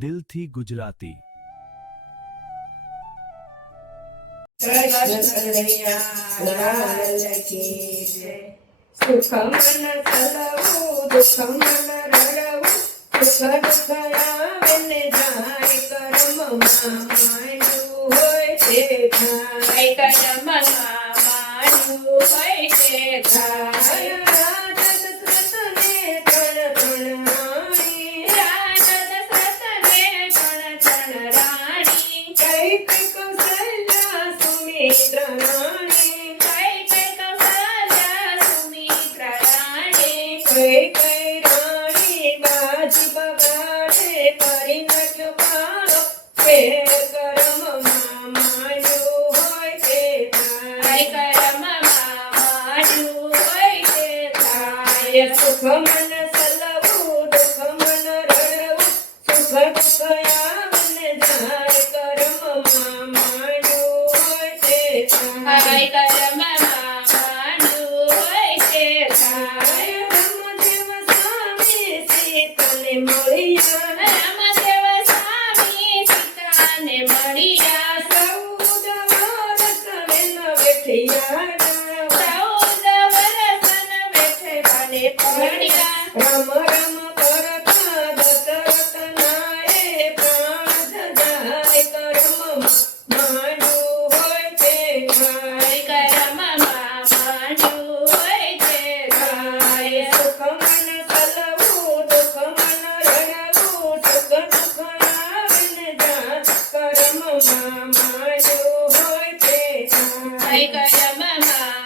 દિલથી ગુજરાતી. સુખ મન સલવું દુઃખ મન રડવું સુખ દુઃખ આવે ને જાય કર્મમાં માંડ્યું હોય તે થાય કર્મમાં માંડ્યું હોય તે થાય રાજા દશરથને ત્રણ રાણી રાજા દશરથને ત્રણ રાણી કઈ કઈ કૌશલ્યા સુમિત્રા રાણી કઈ કઈ રાણી બાજી બગાડે કરી નાખ્યો પાડો ફેર કર્મમાં માંડ્યું હોય તે થાય કર્મમાં માંડ્યું હોય તે થાય સુખ મન સલવું દુઃખ મન રડવું સુખ દુઃખ આવે ને જાય કર્મમાં માંડ્યું હોય તે થાય કર્મમાં માંડ્યું હોય તે થાય મળ્યા રામદેવ સ્વામી સીતાને મળ્યા 14 વર્ષ બેઠિયા 14 વર્ષ બેઠે પડ્યા રામ રામ કરતા દશરથ નાએ પ્રાણ જાય કર્મમાં માંડ્યું હોય તે થાય કર્મમાં માંડ્યું હોય તે થાય સુખ મન સલવું દુઃખ મન રડવું સુખ દુઃખ આવે ને જાય કર્મમાં માંડ્યું હોય તે થાય કર્મમાં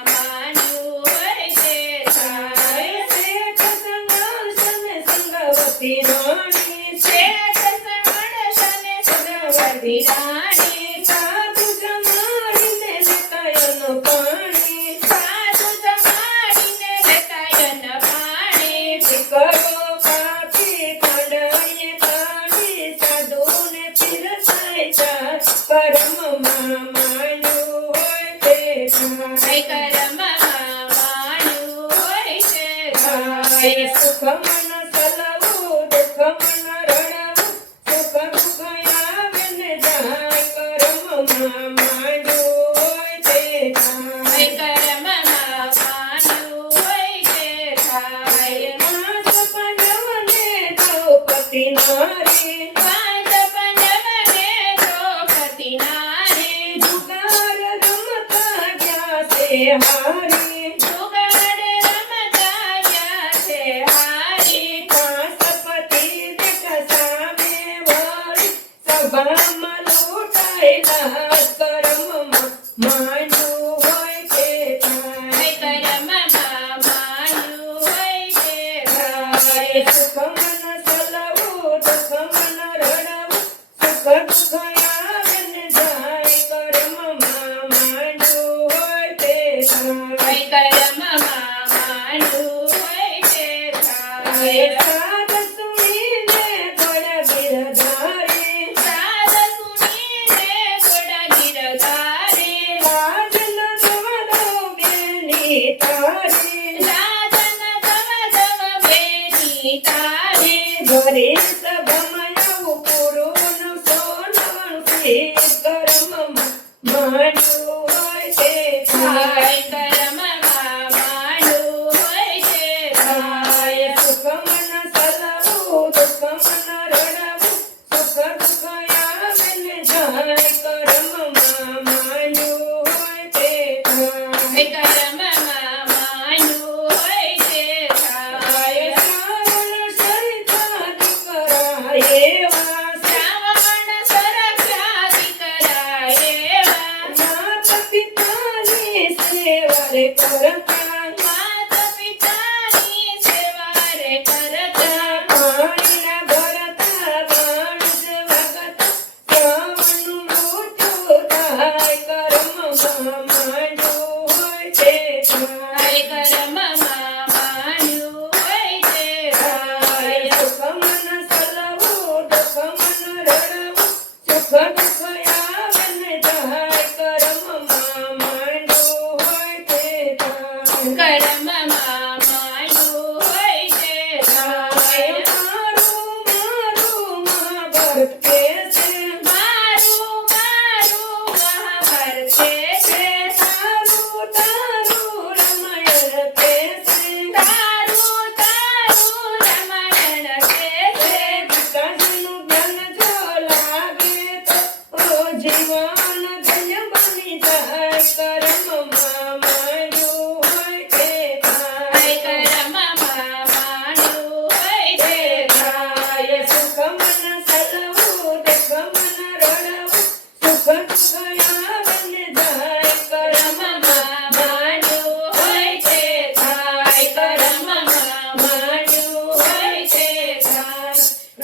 માંડ્યું હોય તે થાય શેઠ સંઘર્ષને સંગવતી રાણી શેઠ સંઘર્ષને સંગવતી રાણી સાધુ જમાડીને લેતાયન પાણી સાધુ જમાડીને લેતાયન પાણી દીકરો કાપી કાઢીએ કાઢી સાધુને પીરસાય જાય કર્મમાં માંડ્યું હોય તે થાય કર્મમાં માંડ્યું હોય તે થાય સુખ મન સલવું દુઃખ મન રડવું સુખ દુઃખ આવે ને જાય કર્મમાં માંડ્યું હોય તે થાય કર્મમાં માંડ્યું હોય તે થાય પાંચ પાંડવને દ્રૌપદી નારી પાંચ પાંડવને દ્રૌપદી નારી જુગાર રમતા ગયા છે હારી જુગાર રમતા ગયા છે હારી પાંચ પતિ દેખ સામે વળી સભામાં લૂંટાયેલા કર્મમાં માંડ્યું હોય તે થાય કર્મમાં માંડ્યું હોય તે થાય સુખ મન સલવું દુઃખ મન રડવું સુખ દુઃખ આવે ને જાય કર્મમાં માંડ્યું હોય તે થાય કર્મમાં માંડ્યું હોય તે થાય સાદ સુણીને ઘોડા ગિરધારી સાદ સુણીને ઘોડા ગિરધારી લાજ ન જવા દઉં બેની તારી લાજ ન જવા દઉં બેની તારી ઘરે સભામાં આવું પૂરું સોનવાનું શીશ કર્મમાં માંડ્યું હોય તે થાય કર્મમાં માંડ્યું હોય તે થાય સુખ મન સલવું દુઃખ મન રડવું સુખ દુઃખ આવે ને જાય કર્મમાં માંડ્યું હોય તે થાય કર્મમાં માંડ્યું હોય તે થાય શ્રાવણ સરિતા દીકરા એવા શ્રાવણ સરખ્યા દીકરા એવા માતા પિતાની સેવા રે કરતા માતા પિતાની સેવા રે કરતા પાણીના ભરતા બાણ જ વાગતા શ્રાવણનું મોટું થાય કર્મમાં માંડ્યું હોય તે થાય કર્મમાં માંડ્યું હોય તે થાય સુખ મન સલવું દુઃખ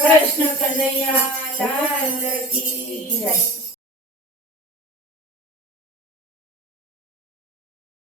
કૃષ્ણ કનૈયા લાલ કી જય.